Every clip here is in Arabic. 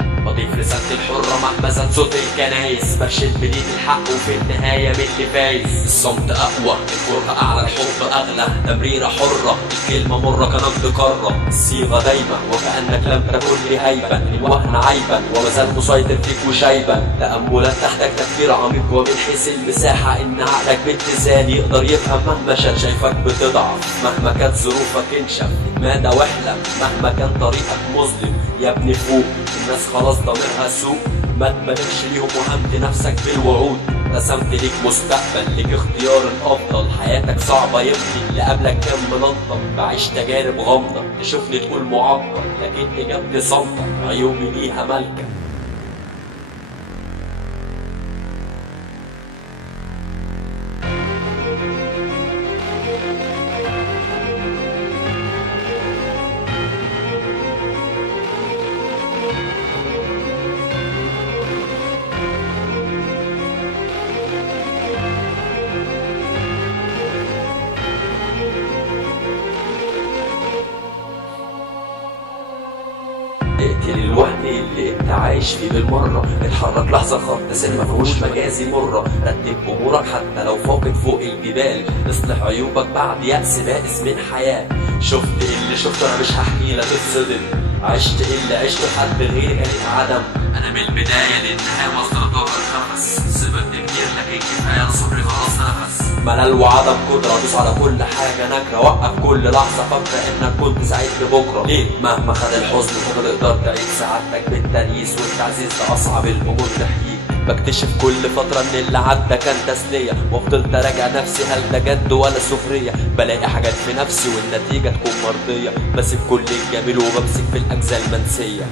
بضيف رسالتي الحرة مهما زاد صوت الكنايس، برشد بدين الحق وفي النهاية مين اللي فايز. الصمت أقوى، الكره أعلى، الحب أغلى، تمريرة حرة، الكلمة مرة كنقد قارة، الصيغة دايما وكأنك لم تكن لي هيبا، الوهن عيبا ومازال مسيطر فيك وشايبا. تأملات تحتاج تفكير عميق ومن حيث المساحة، إن عقلك باتزان يقدر يفهم مهما شايفك بتضعف، مهما كانت ظروفك انشف مادة واحلم، مهما كان طريقك مظلم يا ابني فوق. الناس خلاص ضميرها سوء، ما تبالغش ليهم وهمت نفسك بالوعود. رسمت ليك مستقبل، ليك اختيار الافضل، حياتك صعبة يمكن اللي قبلك كان منطق. بعيش تجارب غامضة تشوفني تقول معقد، لكن اجابتي صامتة عيوبي ليها ملكة. اقتل الوهم اللي انت عايش فيه بالمرة، اتحرك لحظة خط سير مفهوش مجازي مرة، رتب امورك حتى لو فاقد فوق الجبال، اصلح عيوبك بعد يأس بائس من حياة. شفت اللي شفته انا مش هحكي لك اتصدم، عشت اللي عشته حد غيري كانت عدم. انا من البداية للنهاية مصدر الخمس، سبت كتير لكن كفاية صبري خلاص نفس. ملل وعدم قدرة، دوس على كل حاجة نكرة، وقف كل لحظة فاكرة انك كنت سعيد ببكرة. ليه؟ مهما خد الحزن تقدر تعيد سعادتك بالترييس، والتعزيز ده اصعب الامور تحييك. بكتشف كل فترة ان اللي عدى كان تسلية، وفضلت اراجع نفسي هل ده جد ولا سخرية. بلاقي حاجات في نفسي والنتيجة تكون مرضية، بسيب كل الجميل وبمسك في الاجزاء المنسية.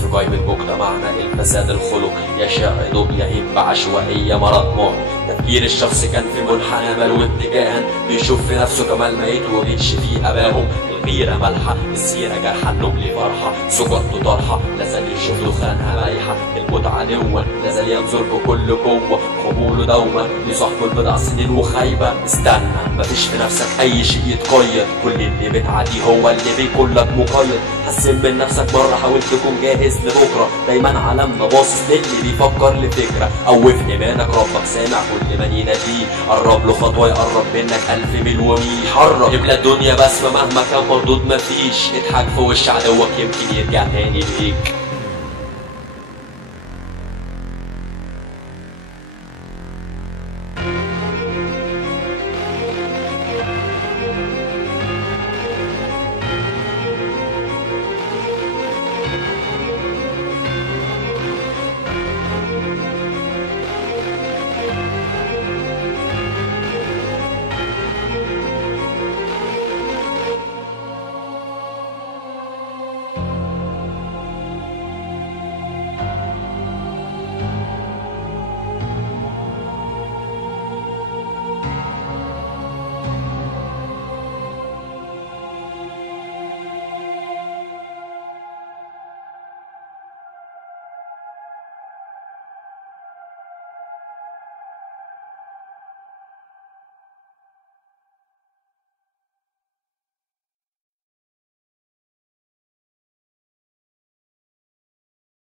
في قائمة مجتمعنا الفساد الخلقي، يشاء ضوء يهيب بعشوائية مرض معدي. تفكير الشخص كان في منحنى مال واتجاها، بيشوف في نفسه كمال ما يتوجدش فيه أباهم. الغيرة ملحة، السيرة جرحى، النبل فرحة، سكرته طرحة، لازال يشوف دخانها مايحة. الموت عدوا لازال ينظر بكل قوة، قبوله دوما لصاحبه البضع سنين وخايبة. استنى مفيش في نفسك أي شيء يتقيد، كل اللي بتعديه هو اللي بيكون لك مقيد. حسن من نفسك مرة، حاول تكون جاهز لبكرة، دايما عالمنا باصص للي بيفكر لفكرة. قوي في إيمانك ربك سامع كل من يناديه، قرب له خطوة يقرب منك 1000 ميل وميل. حرك يملى الدنيا بسمة مهما كان مردود مفيش، اضحك في وش عدوك يمكن يرجع تاني ليك.